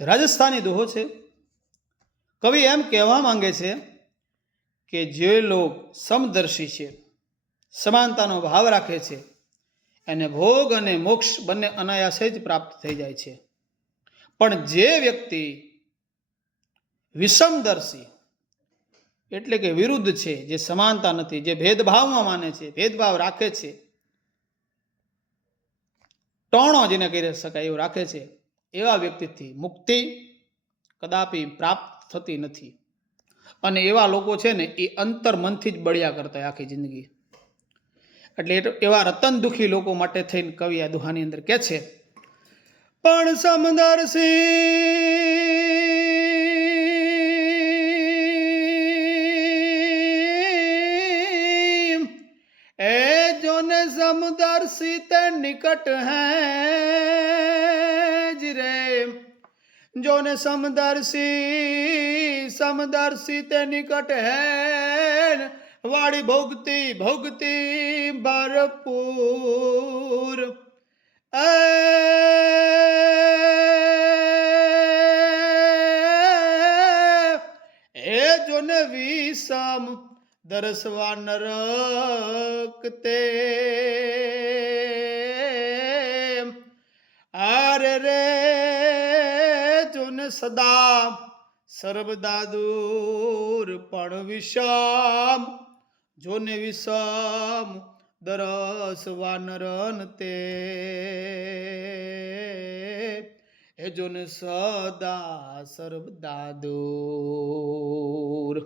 રાજસ્થાની દોહો છે. કવિ એમ કહેવા માંગે છે કે જે લોક સમદર્શી છે, સમાનતાનો ભાવ રાખે છે, એને ભોગ અને મોક્ષ બંને અનાયાસે જ પ્રાપ્ત થઈ જાય છે. પણ જે વ્યક્તિ વિષમદર્શી એટલે કે વિરુદ્ધ છે, જે સમાનતા નથી, જે ભેદભાવમાં માને છે, ભેદભાવ રાખે છે, ટોણો જેને કહી શકાય એવું રાખે છે, એવા વ્યક્તિથી મુક્તિ કદાપી પ્રાપ્ત થતી નથી. અને એવા લોકો છે ને એ અંતર મનથી જ બળ્યા કરતા આખી જિંદગી. એટલે એવા રતન દુખી લોકો માટે થઈને કવિ આ દુહાની અંદર કહે છે, પણ સમદર્શી એ જોને સમદર્શી તે નિકટ હૈ રે, જોને समदर्शी ते निकट है, वाड़ी भोगती भरपूर ए जोने विषम दरसवा नरकते आरे रे सदा सर्वदा दूर पण विषम जोने विषम दरस वानरन ते जोने सदा सर्वदा दूर.